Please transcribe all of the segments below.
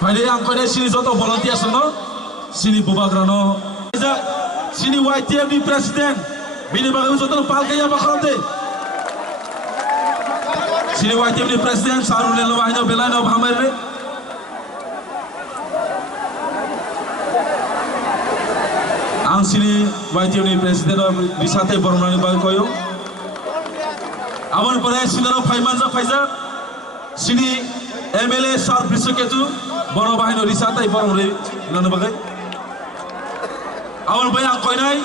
Pwede yang kau sini zoto volunteer sono, sini bubagrano. Sini YTM di presiden, bini bagai zoto palkaya bakrante. Sini YTM di presiden, saru lelo wahino belano bhamare. Ang sini YTM di presiden di sate boromani bagai koyo. Awan pada sini no Faimanza Faiza, sini MLA Sar Bisoketu, Bono Bahino Risata Iboromre lano bagai. Awan bayang koinai,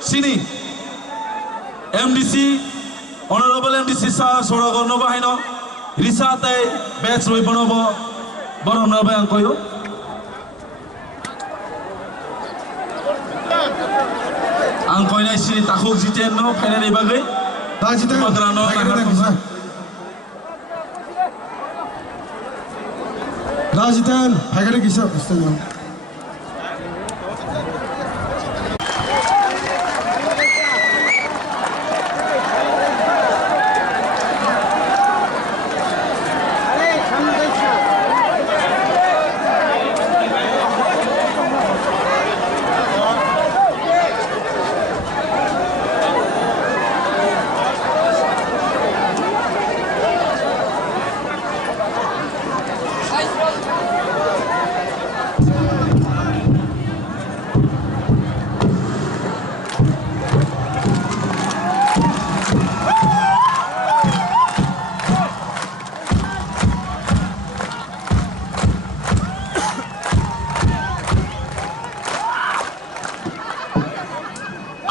sini MDC, Honorable MDC Sar Soragono Bahino, Risata Batch Roy Bonobo, Bono bayang koyo. Ang koinai sini takuk jiten no finally bagai. Rajitan, Rajitan, Hagari Kisa, Mr.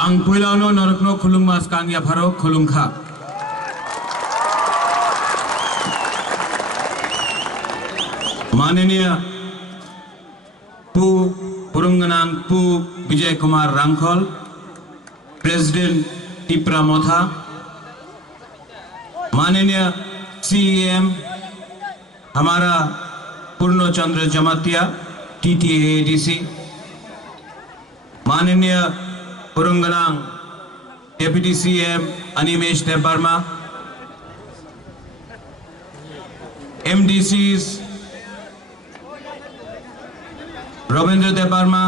Ang puilano narokno khulung mas kangya pharo khulungkha. माननीय पु पुरुंगनांग पु Vijay Kumar Rankhal, president Tipra Motha, माननीय CEM हमारा Purna Chandra Jamatia TTAADC, माननीय पुरुंगनांग deputy CM Animesh Debbarma, MDCs Robindra Debarma,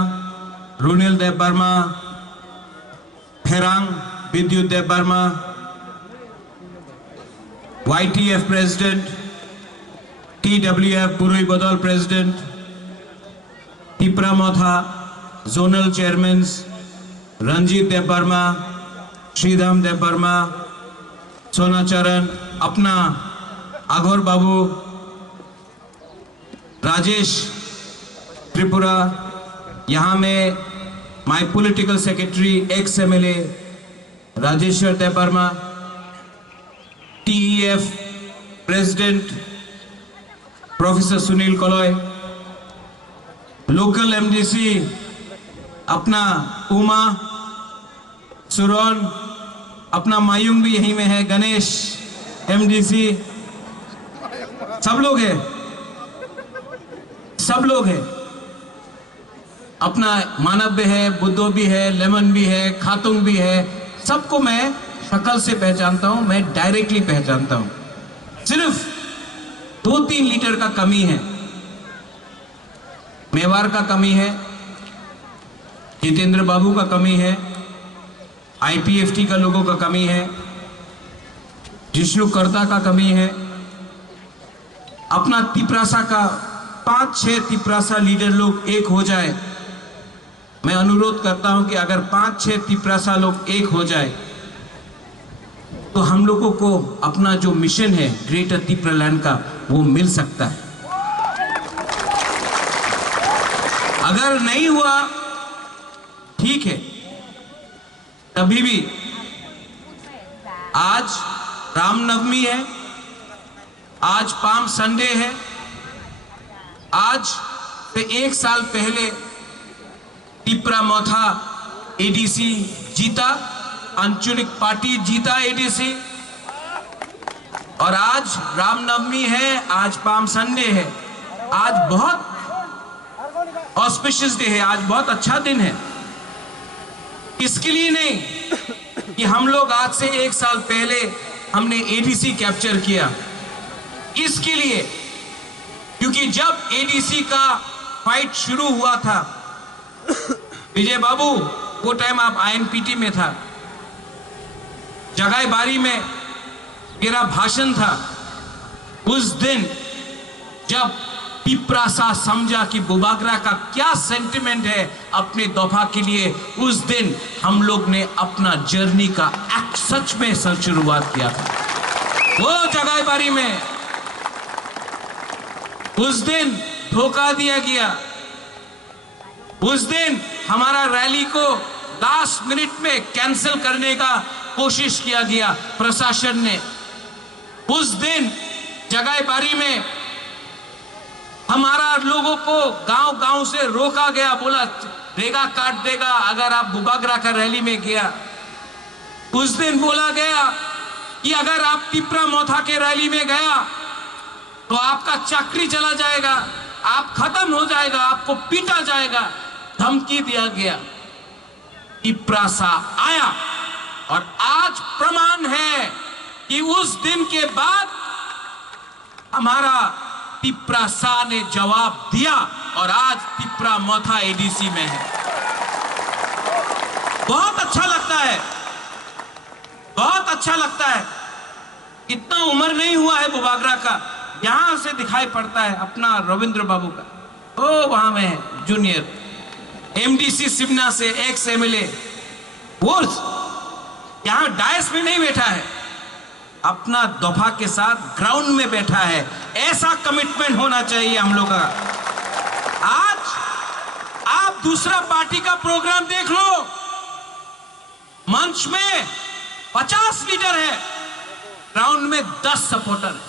Runil Debarma, Pherang Vidyut Debarma, YTF President, TWF Purui Badal President, Tipra Motha, Zonal Chairmen, Ranjit Debarma, Sridham Debarma, Sona Charan, अपना आघोर बाबू, राजेश त्रिपुरा, यहाँ में my political secretary ex MLA Rajeshwar Debbarma, TEF president professor Sunil Kalai, local MDC अपना उमा सुरन, अपना मायूंग भी यहीं में है, गणेश MDC, सब लोग हैं, अपना मानव भी है, बुद्धो भी है, लेमन भी है, खातुंग भी है, सबको मैं शक्ल से पहचानता हूं, मैं डायरेक्टली पहचानता हूं। सिर्फ 2-3 लीटर का कमी है, मेवाड़ का कमी है, जितेंद्र बाबू का कमी है, IPFT का लोगों का कमी है, जिष्णु कर्ता का कमी है, अपना तिपरासा का 5-6 तिपरासा लीडर लोग एक हो जाए, मैं अनुरोध करता हूं कि अगर 5-6 तिपरासा लोग एक हो जाए तो हम लोगों को अपना जो मिशन है ग्रेटर तिपरालैंड का वो मिल सकता है। अगर नहीं हुआ ठीक है, तभी भी आज रामनवमी है, आज पाम संडे है, आज से 1 साल पहले तिपरा-मौथा एडीसी जीता, आंचलिक पार्टी जीता एडीसी, और आज रामनवमी है, आज पाम संडे है, आज बहुत ऑस्पिशियस डे है, आज बहुत अच्छा दिन है। इसके लिए नहीं कि हम लोग आज से 1 साल पहले हमने एडीसी कैप्चर किया, इसके लिए क्योंकि जब एडीसी का फाइट शुरू हुआ था, विजय बाबू वो टाइम आप आईएनपीटी में था, जगाई बारी में मेरा भाषण था। उस दिन जब तिपरासा समझा कि बुबागरा का क्या सेंटिमेंट है अपने दफा के लिए, उस दिन हम लोग ने अपना जर्नी का सच में शुरुआत किया था। वो जगाई बारी में उस दिन धोखा दिया गया, उस दिन हमारा रैली को लास्ट मिनट में कैंसिल करने का कोशिश किया गया प्रशासन ने। उस दिन जगाई बारी में हमारा लोगों को गांव-गांव से रोका गया, बोला रेगा काट देगा अगर आप बुबागरा का रैली में गया। उस दिन बोला गया कि अगर आप तिपरा-मौथा के रैली में गया तो आपका चाकरी चला जाएगा, आप खत्म हो जाएगा, आपको पीटा जाएगा, धमकी दिया गया। तिपरासा आया और आज प्रमाण है कि उस दिन के बाद हमारा तिपरासा ने जवाब दिया और आज तिपरा-मौथा एडीसी में है। बहुत अच्छा लगता है, बहुत अच्छा लगता है। इतना उम्र नहीं हुआ है बुबागरा का, यहां से दिखाई पड़ता है अपना रविंद्र बाबू का, ओ वहां में है जूनियर एमडीसी सिमना से एक्स एमएलए, वो यहां डायस में नहीं बैठा है, अपना दफा के साथ ग्राउंड में बैठा है। ऐसा कमिटमेंट होना चाहिए हम लोग का। आज आप दूसरा पार्टी का प्रोग्राम देख लो, मंच में 50 लीडर है, ग्राउंड में 10 सपोर्टर।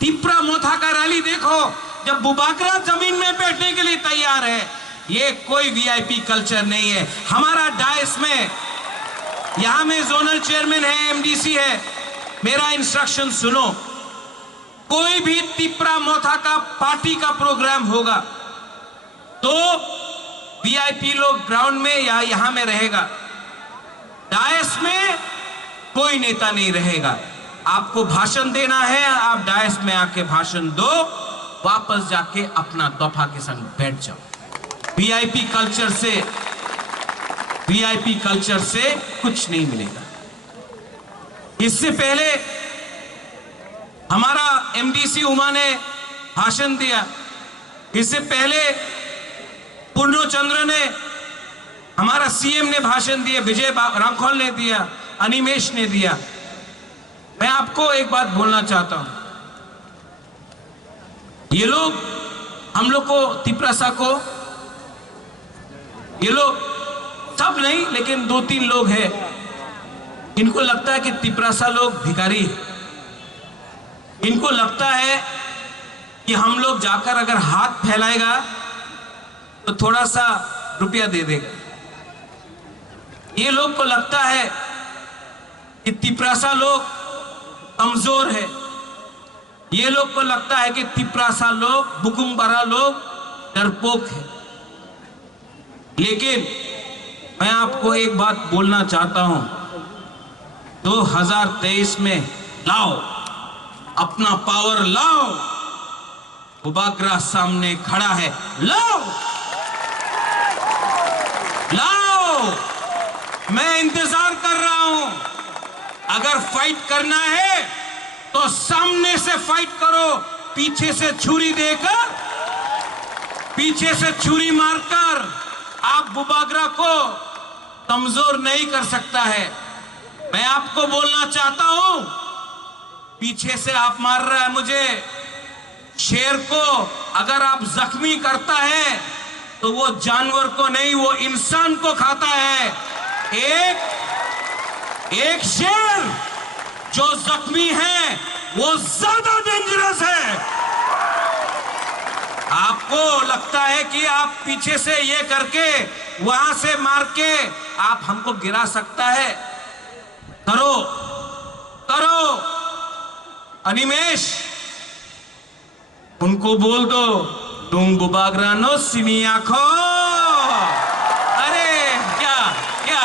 तिपरा-मौथा का रैली देखो, जब बुबागरा जमीन में बैठने के लिए तैयार है, ये कोई वीआईपी कल्चर नहीं है। हमारा डायस में यहां में जोनल चेयरमैन है, एमडीसी है, मेरा इंस्ट्रक्शन सुनो, कोई भी तिपरा-मौथा का पार्टी का प्रोग्राम होगा तो वीआईपी लोग ग्राउंड में या यहां में रहेगा, डायस में कोई नेता नहीं रहेगा। आपको भाषण देना है, आप डायस में आके भाषण दो, वापस जाके अपना दफा के संग बैठ जाओ। वीआईपी कल्चर से कुछ नहीं मिलेगा। इससे पहले हमारा एमडीसी उमा ने भाषण दिया, इससे पहले पूर्णचंद्र ने, हमारा सीएम ने भाषण दिया, विजय रामखोल ने दिया, अनिमेश ने दिया। मैं आपको एक बात बोलना चाहता हूं, ये लोग हम लोग को तिपरासा को, ये लोग सब नहीं लेकिन 2-3 लोग हैं, इनको लगता है कि तिपरासा लोग भिखारी है। इनको लगता है कि हम लोग जाकर अगर हाथ फैलाएगा तो थोड़ा सा रुपया दे देगा। ये लोग को लगता है कि तिपरासा लोग कमजोर है। ये लोग को लगता है कि तिपरासा लोग, बुकुमबरा लोग डरपोक है। लेकिन मैं आपको एक बात बोलना चाहता हूं, 2023 में लाओ, अपना पावर लाओ, बुबागरा सामने खड़ा है, लाओ लाओ, मैं इंतजार कर रहा हूं। अगर फाइट करना है तो सामने से फाइट करो, पीछे से छुरी देकर, पीछे से छुरी मारकर आप बुबागरा को कमजोर नहीं कर सकता है। मैं आपको बोलना चाहता हूं, पीछे से आप मार रहा है मुझे, शेर को अगर आप जख्मी करता है तो वो जानवर को नहीं, वो इंसान को खाता है। एक शेर जो जख्मी है वो ज्यादा डेंजरस है। आपको लगता है कि आप पीछे से ये करके वहां से मार के आप हमको गिरा सकता है? करो करो अनिमेश, उनको बोल दो तुम बुबाग्रानो सिनी आंखो। अरे क्या क्या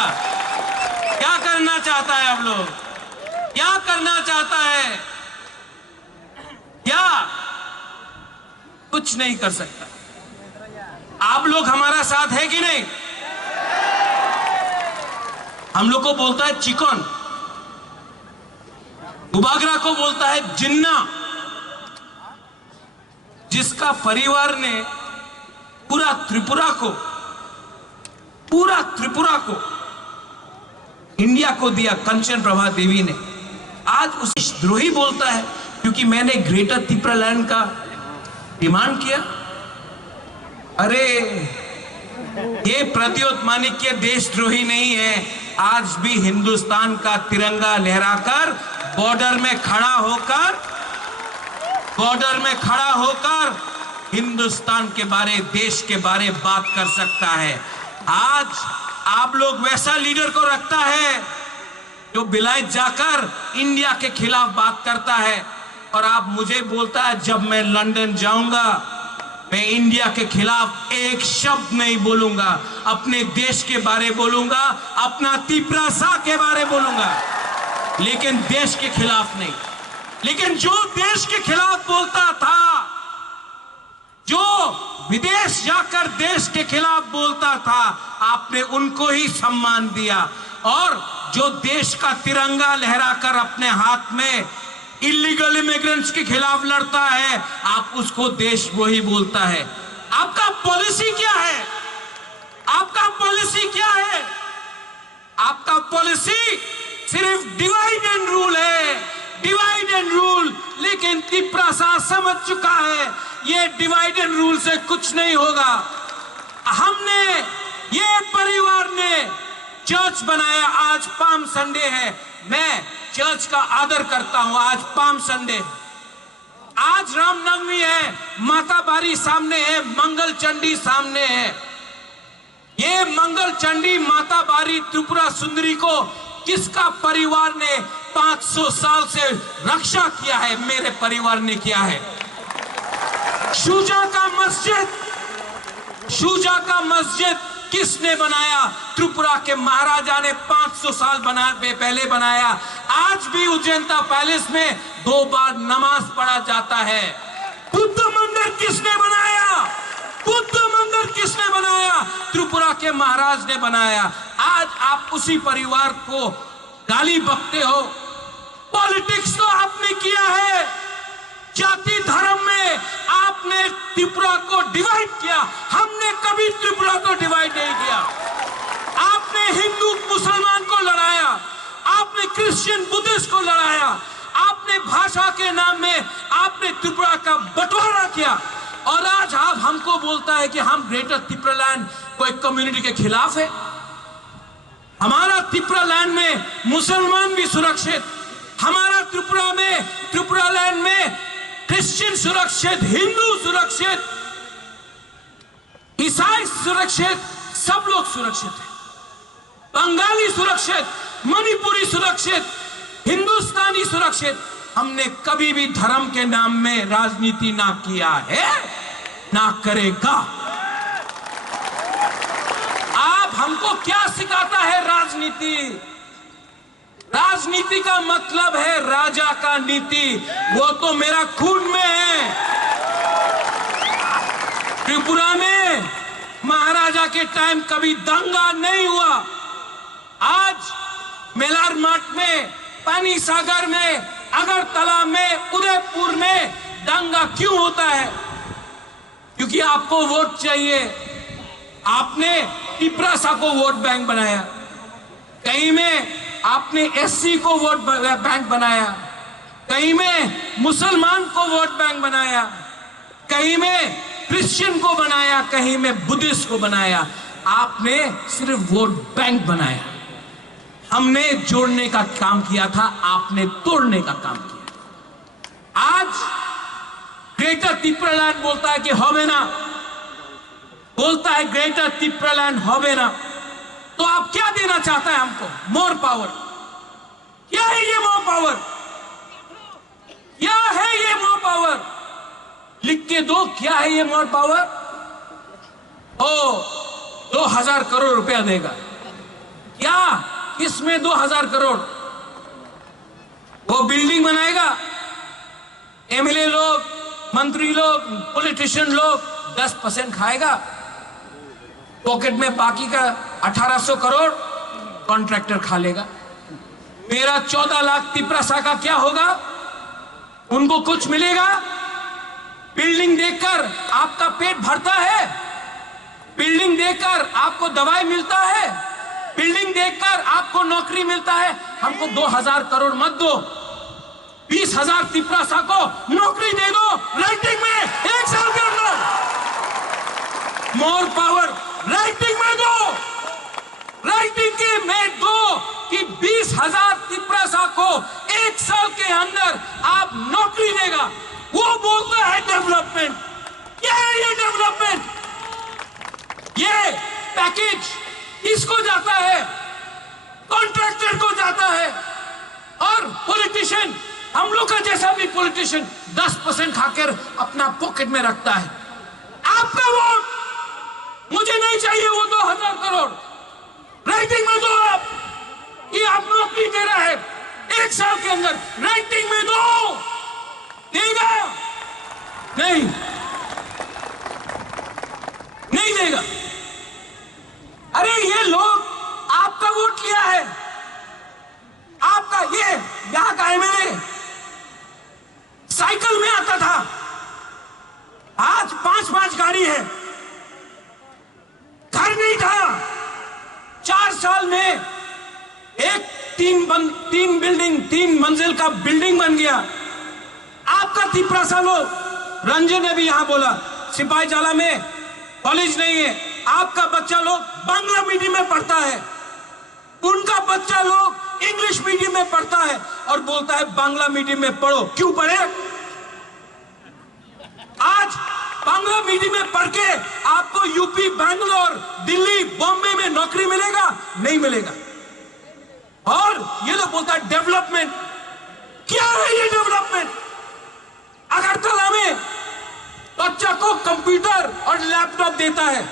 क्या करना चाहता है आप लोग? क्या करना चाहता है? क्या? कुछ नहीं कर सकता। आप लोग हमारा साथ है कि नहीं? हम लोग को बोलता है चिकन, बुबागरा को बोलता है जिन्ना। जिसका परिवार ने पूरा त्रिपुरा को इंडिया को दिया, कंचन प्रभा देवी ने, आज उसे द्रोही बोलता है क्योंकि मैंने ग्रेटर त्रिपुरा लैंड का डिमांड किया। अरे ये प्रद्योत माणिक्य देशद्रोही नहीं है, आज भी हिंदुस्तान का तिरंगा लहराकर बॉर्डर में खड़ा होकर हिंदुस्तान के बारे, देश के बारे बात कर सकता है। आज आप लोग वैसा लीडर को रखता है जो बिलायत जाकर इंडिया के खिलाफ बात करता है, और आप मुझे बोलता है जब मैं लंदन जाऊंगा मैं इंडिया के खिलाफ एक शब्द नहीं बोलूंगा, अपने देश के बारे बोलूंगा, अपना त्रिपुरा के बारे बोलूंगा, लेकिन देश के खिलाफ नहीं। लेकिन जो देश के खिलाफ बोलता था, जो विदेश जाकर देश के खिलाफ बोलता था, आपने उनको ही सम्मान दिया। और जो देश का तिरंगा लहराकर अपने हाथ में इलीगल इमिग्रेंट्स के खिलाफ लड़ता है, आप उसको देशद्रोही बोलता है। आपका पॉलिसी क्या है? आपका पॉलिसी क्या है? आपका पॉलिसी सिर्फ डिवाइड एंड रूल है, डिवाइड एंड रूल। लेकिन त्रिपुरा समझ चुका है ये डिवाइड एंड रूल से कुछ नहीं होगा। हमने, ये परिवार ने चर्च बनाया, आज पाम संडे है, मैं चर्च का आदर करता हूं। आज पाम संडे, आज रामनवमी है, माता बारी सामने है, मंगल चंडी सामने है। ये मंगल चंडी माता बारी त्रिपुरा सुंदरी को किसका परिवार ने 500 साल से रक्षा किया है? मेरे परिवार ने किया है। शुजा का मस्जिद किसने बनाया? त्रिपुरा के महाराजा ने 500 साल पहले बनाया। आज भी उज्जैनता पैलेस में 2 बार नमाज पढ़ा जाता है। बुद्ध मंदिर किसने बनाया? बुद्ध मंदिर किसने बनाया? त्रिपुरा के महाराज ने बनाया। आज आप उसी परिवार को गाली बकते हो। पॉलिटिक्स तो आपने किया है, जाति धर्म में आपने त्रिपुरा को डिवाइड किया। हमने कभी त्रिपुरा को डिवाइड नहीं किया। आपने हिंदू मुसलमान को लड़ाया, आपने क्रिश्चियन बुद्धिस्ट को लड़ाया, आपने भाषा के नाम में आपने त्रिपुरा का बंटवारा किया। और आज आप हमको बोलता है कि हम ग्रेटर त्रिपुरा लैंड कोई कम्युनिटी के खिलाफ है। हमारा त्रिपुरा लैंड में मुसलमान भी सुरक्षित, हमारा त्रिपुरा लैंड में क्रिश्चियन सुरक्षित, हिंदू सुरक्षित, ईसाई सुरक्षित, सब लोग सुरक्षित हैं। बंगाली सुरक्षित, मणिपुरी सुरक्षित, हिंदुस्तानी सुरक्षित। हमने कभी भी धर्म के नाम में राजनीति ना किया है, ना करेगा। आप हमको क्या सिखाता है राजनीति? राजनीति का मतलब है राजा का नीति, वो तो मेरा खून में है। त्रिपुरा में महाराजा के टाइम कभी दंगा नहीं हुआ। आज मेलारमठ में, पानी सागर में, अगरतला में, उदयपुर में दंगा क्यों होता है? क्योंकि आपको वोट चाहिए। आपने तिपरासा को वोट बैंक बनाया, कहीं में आपने एससी को वोट बैंक बनाया, कहीं में मुसलमान को वोट बैंक बनाया, कहीं में क्रिश्चियन को बनाया, कहीं में बुद्धिस्ट को बनाया। आपने सिर्फ वोट बैंक बनाया। हमने जोड़ने का काम किया था, आपने तोड़ने का काम किया। आज ग्रेटर तिपरालैंड बोलता है कि होवे ना, बोलता है ग्रेटर तिपरालैंड होवे ना। तो आप क्या देना चाहता है हमको? More power. क्या है ये मोर पावर? क्या है ये मोर पावर? लिख के दो, क्या है ये मोर पावर? ओ 2000 करोड़ रुपया देगा। क्या? इसमें 2000 करोड़ वो बिल्डिंग बनाएगा। एमएलए लोग, मंत्री लोग, पॉलिटिशियन लोग 10% खाएगा, पॉकेट में बाकी का 1800 करोड़ कॉन्ट्रैक्टर खा लेगा। मेरा 14 लाख तिपरासा का क्या होगा? उनको कुछ मिलेगा? बिल्डिंग देखकर आपका पेट भरता है? बिल्डिंग देखकर आपको दवाई मिलता है? बिल्डिंग देखकर आपको नौकरी मिलता है? हमको 2000 करोड़ मत दो, 20,000 तिपरासा को नौकरी दे दो राइटिंग में 1 साल के अंदर। मोर पावर राइटिंग में दो, राइटिंग के में दो कि 20,000 तिपरासा को 1 साल के अंदर आप नौकरी देगा। वो बोलता है डेवलपमेंट। क्या है ये डेवलपमेंट? ये पैकेज इसको जाता है, कॉन्ट्रैक्टर को जाता है, और पॉलिटिशियन, हम लोग का जैसा भी पॉलिटिशियन 10% खाकर अपना पॉकेट में रखता है। आपका वोट मुझे नहीं चाहिए। वो 2000 करोड़ राइटिंग में दो आप कि आप नौकरी दे रहा है 1 साल के अंदर। राइटिंग में दो। देगा? नहीं, नहीं देगा। अरे ये लोग आपका वोट लिया है, आपका ये यहां का एमएलए साइकिल में आता था, आज 5-5 गाड़ी है। घर नहीं था, 4 साल में एक 3 मंजिल का बिल्डिंग बन गया। आपका तिपरासा लोग, रंजन ने भी यहां बोला, सिपाही जाला में कॉलेज नहीं है। आपका बच्चा लोग बांग्ला मीडियम में पढ़ता है, उनका बच्चा लोग इंग्लिश मीडियम में पढ़ता है और बोलता है बांग्ला मीडियम में पढ़ो। क्यों पढ़े? आज बांग्ला मीडियम में पढ़ के आपको यूपी, बैंगलोर, दिल्ली, बॉम्बे में नौकरी मिलेगा? नहीं मिलेगा। और ये लोग बोलता है डेवलपमेंट। क्या है ये डेवलपमेंट? अगरतला में बच्चा को कंप्यूटर और लैपटॉप देता है,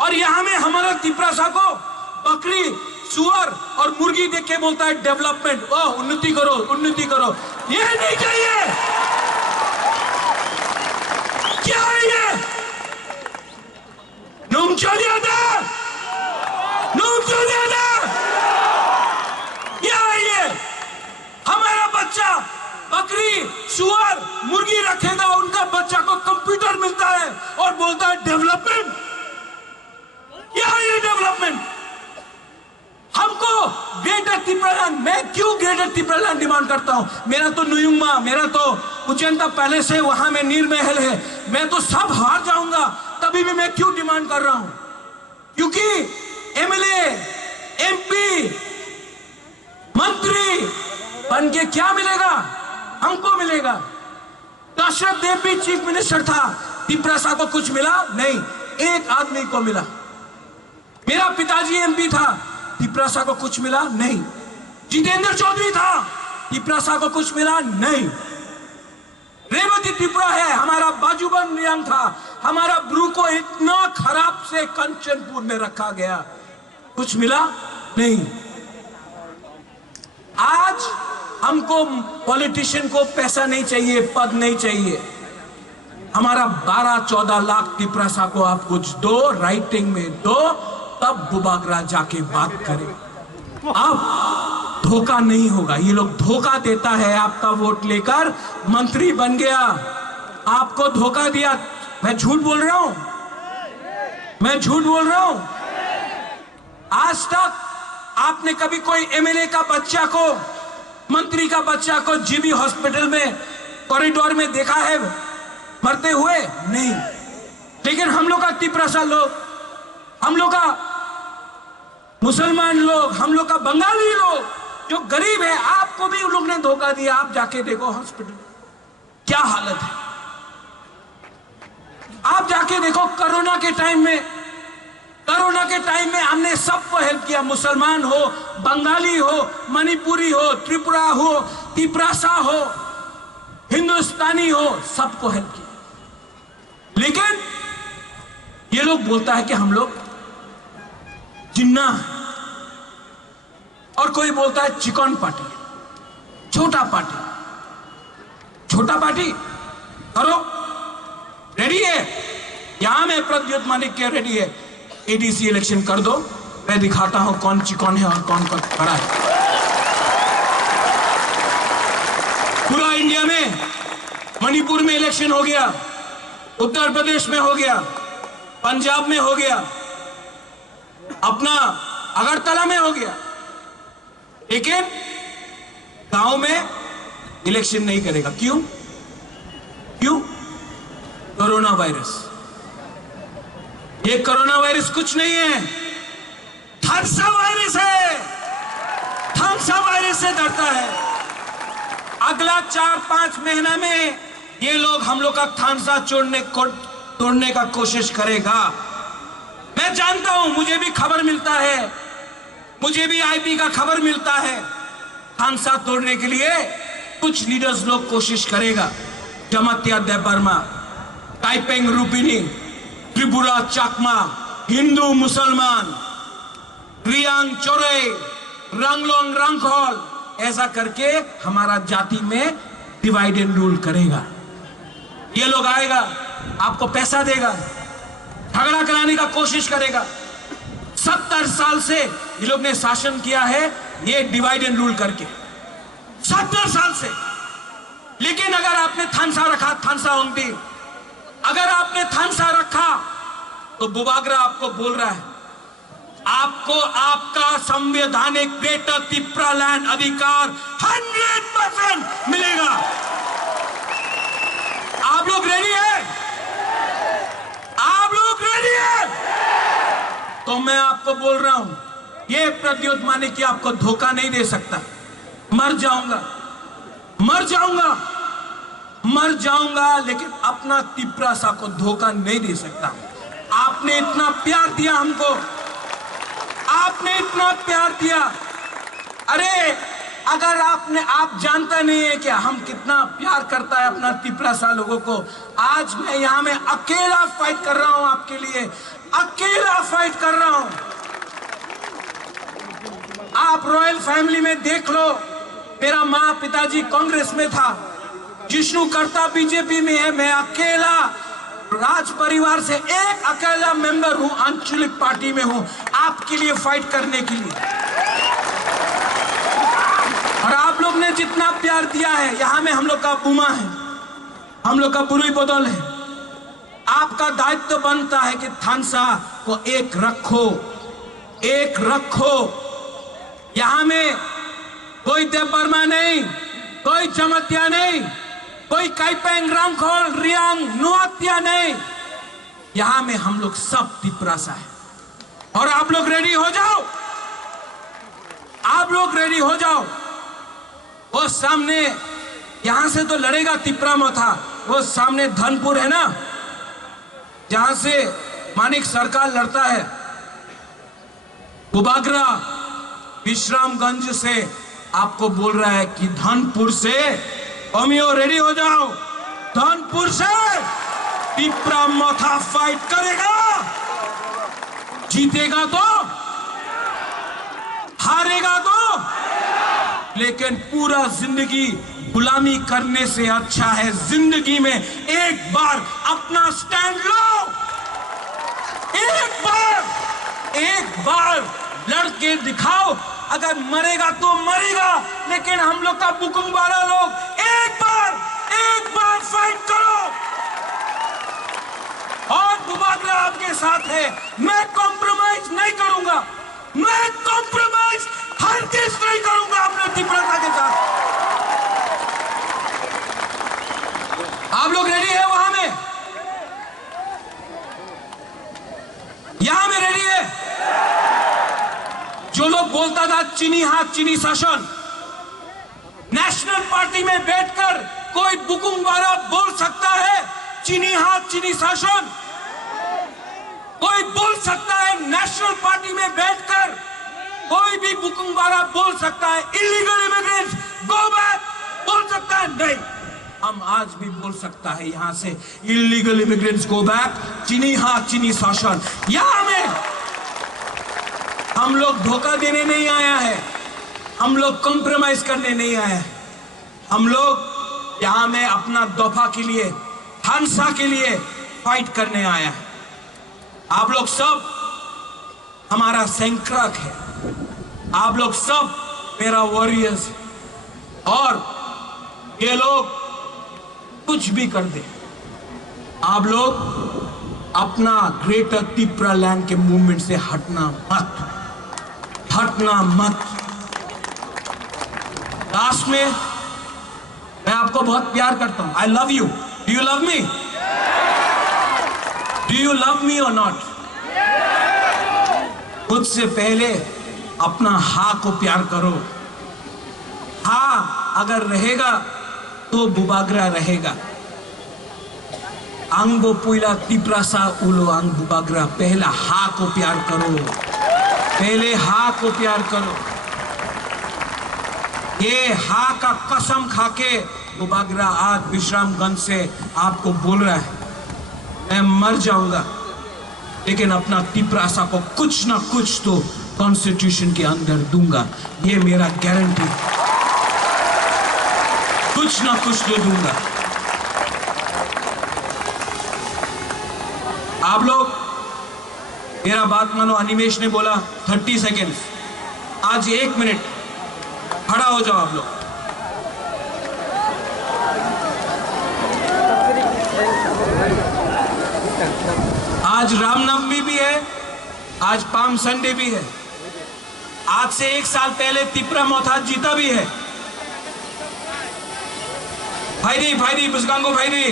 और यहां में हमारा तिपरासा को बकरी, सुअर और मुर्गी देख के बोलता है डेवलपमेंट। ओह, उन्नति करो, उन्नति करो। ये नहीं चाहिए। क्या है ये? नूम चलिए था, नूम चलिए था। क्या है ये? हमारा बच्चा बकरी, सुअर, मुर्गी रखेगा, उनका बच्चा को कंप्यूटर मिलता है और बोलता है डेवलपमेंट। क्या है ये डेवलपमेंट? हमको ग्रेटर तिपरालैंड, मैं क्यों ग्रेटर तिपरालैंड डिमांड करता हूं? मेरा तो नुयुंगमा, मेरा तो उज्जैन पहले से वहां में नीर महल है, मैं तो सब हार जाऊंगा, तभी भी मैं क्यों डिमांड कर रहा हूं? क्योंकि एमएलए, एमपी, मंत्री बन के क्या मिलेगा? हमको मिलेगा। दशरथ देव भी चीफ मिनिस्टर था, तिपरासा को कुछ मिला? नहीं, एक आदमी को मिला। मेरा पिताजी एमपी था, तिपरासा को कुछ मिला? नहीं। जितेंद्र चौधरी था, तिपरासा को कुछ मिला? नहीं। रेवती त्रिपुरा है, हमारा बाजूबन रियांग था, हमारा ब्रू को इतना खराब से कंचनपुर में रखा गया, कुछ मिला? नहीं। आज हमको पॉलिटिशियन को पैसा नहीं चाहिए, पद नहीं चाहिए। हमारा 12-14 लाख तिपरासा को आप कुछ दो, राइटिंग में दो, तब बुबागरा जाके बात करें। अब धोखा नहीं होगा। ये लोग धोखा देता है, आपका वोट लेकर मंत्री बन गया, आपको धोखा दिया। मैं झूठ बोल रहा हूं? मैं झूठ बोल रहा हूं? आज तक आपने कभी कोई एमएलए का बच्चा को, मंत्री का बच्चा को जीबी हॉस्पिटल में कॉरिडोर में देखा है मरते हुए? नहीं। लेकिन हम लोग का तिपरासा लोग, हम लोग का मुसलमान लोग, हम लोग का बंगाली लोग जो गरीब है, आपको भी उन लोग ने धोखा दिया। आप जाके देखो हॉस्पिटल क्या हालत है। आप जाके देखो कोरोना के टाइम में हमने सबको हेल्प किया। मुसलमान हो, बंगाली हो, मणिपुरी हो, त्रिपुरा हो, तिपरासा हो, हिंदुस्तानी हो, सबको हेल्प किया। लेकिन ये लोग बोलता है कि हम लोग जिन्ना है, और कोई बोलता है चिकन पार्टी, छोटा पार्टी। छोटा पार्टी करो, रेडी है? यहां में प्रद्युत मानिक के रेडी है। एडीसी इलेक्शन कर दो, मैं दिखाता हूं कौन चिकन है और कौन बड़ा है। पूरा इंडिया में, मणिपुर में इलेक्शन हो गया, उत्तर प्रदेश में हो गया, पंजाब में हो गया, अपना अगरतला में हो गया, लेकिन गांव में इलेक्शन नहीं करेगा। क्यों? क्यों? Corona virus. ये कोरोना वायरस कुछ नहीं है, थानसा वायरस है। थानसा वायरस से डरता है। अगला 4-5 महीना में ये लोग हम लोग का थानसा तोड़ने का कोशिश करेगा। मैं जानता हूं, मुझे भी खबर मिलता है, मुझे भी आईपी का खबर मिलता है। थानसा तोड़ने के लिए कुछ लीडर्स लोग कोशिश करेगा। जमातिया देबबर्मा, टाइपेंग रूपिनी, त्रिपुरा चाकमा, हिंदू मुसलमान, रियांग चोरे, रंगलोंग रंगखोल, ऐसा करके हमारा जाति में डिवाइड एंड रूल करेगा। ये लोग आएगा, आपको पैसा देगा, झगड़ा कराने का कोशिश करेगा। 70 साल से ये लोग ने शासन किया है, ये डिवाइड एंड रूल करके, 70 साल से। लेकिन अगर आपने थानसा रखा, थानसा ओंगटी, अगर आपने थानसा रखा, तो बुबागरा आपको बोल रहा है, आपको आपका संवैधानिक ग्रेटर तिप्रा लैंड अधिकार 100% मिलेगा। आप लोग रेडी है? आप लोग रेडी है? तो मैं आपको बोल रहा हूं, ये प्रद्युत मानिक आपको धोखा नहीं दे सकता। मर जाऊंगा, मर जाऊंगा, मर जाऊंगा, लेकिन अपना तिपरासा को धोखा नहीं दे सकता। आपने इतना प्यार दिया हमको, आपने इतना प्यार दिया। अरे अगर आप जानता नहीं है कि हम कितना प्यार करता है अपना तिपरासा लोगों को। आज मैं यहां में अकेला फाइट कर रहा हूं आपके लिए, अकेला फाइट कर रहा हूं। आप रॉयल फैमिली में देख लो, मेरा माँ पिताजी कांग्रेस में था, जिष्णु करता बीजेपी में है, मैं अकेला राज परिवार से एक अकेला मेंबर हूं, आंचलिक पार्टी में हूं, आपके लिए फाइट करने के लिए। और आप लोग ने जितना प्यार दिया है, यहां में हम लोग का बुमा है, हम लोग का बुरुई बदल है। आपका दायित्व बनता है कि थानसा को एक रखो, एक रखो। यहां में कोई देबबर्मा नहीं, कोई जमातिया नहीं, कोई काइपेंग रंगखोल रियांग नुआतिया नहीं, यहां में हम लोग सब तिपरासा है। और आप लोग रेडी हो जाओ, आप लोग रेडी हो जाओ। वो सामने यहां से तो लड़ेगा तिपरा मोथा, वो सामने धनपुर है ना, जहां से मानिक सरकार लड़ता है, बुबागरा विश्रामगंज से आपको बोल रहा है कि धनपुर से अमियो रेडी हो जाओ, धनपुर से तिपरा मोथा फाइट करेगा। जीतेगा तो, हारेगा तो, लेकिन पूरा जिंदगी गुलामी करने से अच्छा है जिंदगी में एक बार अपना स्टैंड लो, एक बार लड़के दिखाओ। अगर मरेगा तो मरेगा, लेकिन हम लोग का बुकुम वाला लोग एक बार फाइट करो। के साथ है। मैं कॉम्प्रोमाइज नहीं करूंगा, मैं कॉम्प्रोमाइज हरगिज़ नहीं करूंगा अपने तीव्रता के साथ। आप लोग रेडी है वहां में? यहां में रेडी है? जो लोग बोलता था चीनी हाथ चीनी शासन, नेशनल पार्टी में बैठकर कोई बुकुंगवारा बोल सकता है चीनी हाथ चीनी शासन? कोई बोल सकता है नेशनल पार्टी में बैठकर? कोई भी बुकुंगवारा बोल सकता है इलीगल इमिग्रेंट्स गो बैक? बोल सकता है? नहीं। हम आज भी बोल सकता है यहां से इलीगल इमिग्रेंट्स गो बैक, चीनी हाथ चीनी शासन। यहां में हम लोग धोखा देने नहीं आया है, हम लोग कॉम्प्रोमाइज करने नहीं आया है। हम लोग यहां में अपना दफा के लिए, हंसा के लिए फाइट करने आया है। आप लोग सब हमारा सैंक्राक है, आप लोग सब मेरा वॉरियर्स, और ये लोग कुछ भी कर दे, आप लोग अपना ग्रेटर त्रिपुरा लैंड के मूवमेंट से हटना मत, हटना मत। लास्ट में मैं आपको बहुत प्यार करता हूं। I love you. Do you love me? Do you love me और नॉट? मुझसे पहले अपना हा को प्यार करो। हा अगर रहेगा तो बुबागरा रहेगा। अंगो पुइला तिप्रासा उलो अंग बुबागरा। पहला हा को प्यार करो, पहले हा को प्यार करो। ये हा का कसम खाके बुबागरा आज विश्रामगंज से आपको बोल रहा है, मैं मर जाऊंगा लेकिन अपना तिप्रासा को कुछ ना कुछ तो कॉन्स्टिट्यूशन के अंदर दूंगा। ये मेरा गारंटी, कुछ ना कुछ तो दूंगा। आप लोग मेरा बात मानो। अनिमेश ने बोला 30 सेकेंड्स, आज 1 मिनट खड़ा हो जाओ आप लोग। आज रामनवमी भी है, आज पाम संडे भी है। आज से 1 साल पहले त्रिपुरा मोथाज जीता भी है। भाईरी बुजगांगो भाईरी,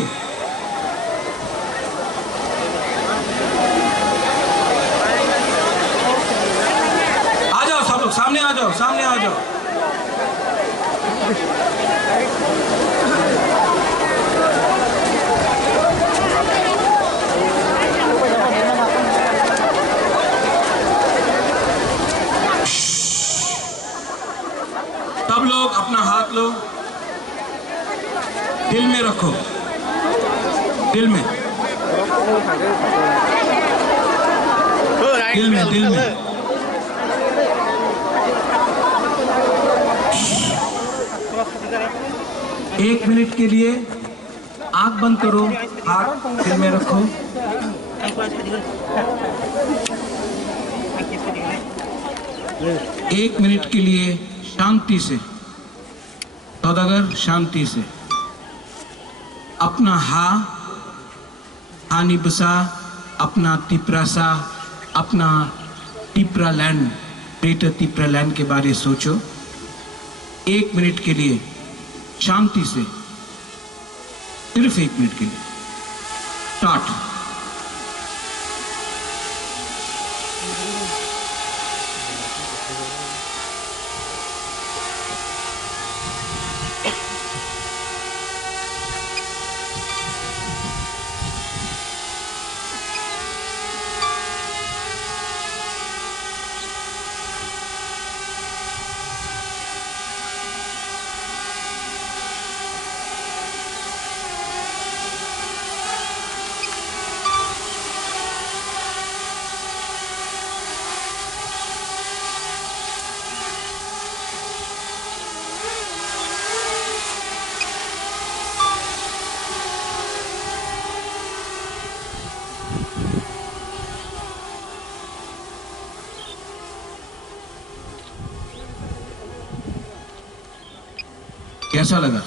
आ जाओ सब लोग, सामने आ जाओ, सामने आ जाओ। सब लोग अपना हाथ लो, दिल में रखो, दिल में, दिल में, दिल में। एक मिनट के लिए आंख बंद करो, हाथ दिल में रखो। एक मिनट के लिए शांति से, सौदागर शांति से अपना हानि बसा, अपना तिप्रासा, अपना Tripura land, greater Tripura land के बारे सोचो। 1 मिनट के लिए शांति से, सिर्फ 1 मिनट के लिए। स्टार्ट। कैसा लगा?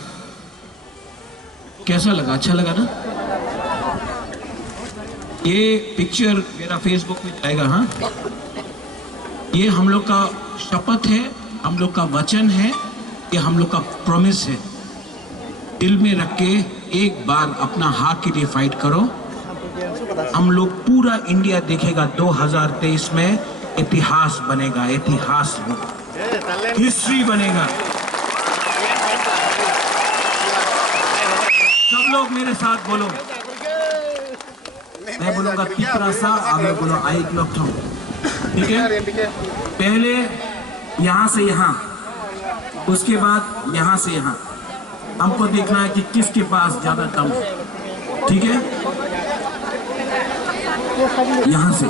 कैसा लगा? अच्छा लगा ना? ये पिक्चर मेरा फेसबुक में जाएगा। हाँ, ये हम लोग का शपथ है, हम लोग का वचन है, ये हम लोग का प्रॉमिस है। दिल में रख के एक बार अपना हक के लिए फाइट करो। हम लोग पूरा इंडिया देखेगा 2023 में इतिहास बनेगा, इतिहास हिस्ट्री बनेगा। सब लोग मेरे साथ बोलो। मैं बोलूंगा तिप्रासा, आप लोग बोलो आई क्लॉक। ठीक है, पहले यहाँ से यहाँ, उसके बाद यहाँ से यहाँ। हमको देखना है कि किसके पास ज्यादा दम है। ठीक है, यहाँ से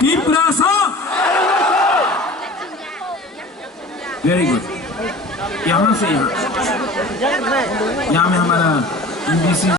तिप्रासा, वेरी गुड। यहाँ से यहाँ, यहाँ में हमारा NBC